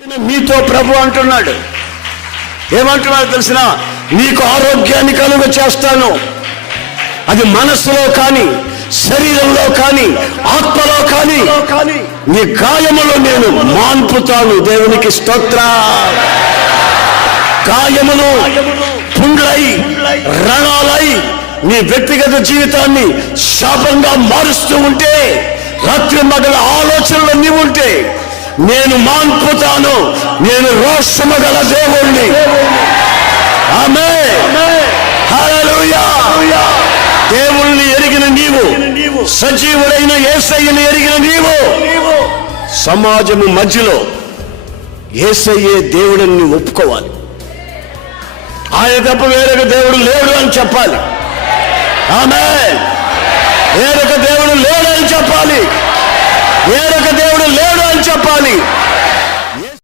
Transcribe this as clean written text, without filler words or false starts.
మీతో ప్రభు అంటున్నాడు. ఏమంటున్నాడు తెలిసిన? నీకు ఆరోగ్యాన్ని కలుగ చేస్తాను. అది మనస్సులో కానీ, శరీరంలో కానీ, ఆత్మలో కానీ నీ గాయములో నేను మాన్పుతాను. దేవునికి స్తోత్ర. గాయములు పుండ్లై, రణాలై నీ వ్యక్తిగత జీవితాన్ని శాపంగా మారుస్తూ ఉంటే, రాత్రి మగల ఆలోచనలు నీవు ఉంటే, నేను మాన్పుతాను. నేను రోషము గల దేవుణ్ణి. ఆమేన్. హల్లెలూయా. దేవుణ్ణి ఎరిగిన నీవు, సజీవుడైన యేసయ్యను ఎరిగిన నీవు, సమాజము మధ్యలో యేసయ్యే దేవుడిని ఒప్పుకోవాలి. ఆయన తప్ప వేరొక దేవుడు లేడు అని చెప్పాలి. ఆమేన్. వేరొక దేవుడు లేడు అని చెప్పాలి. వేరొక దేవుడు లేడు అని చెప్పాలి.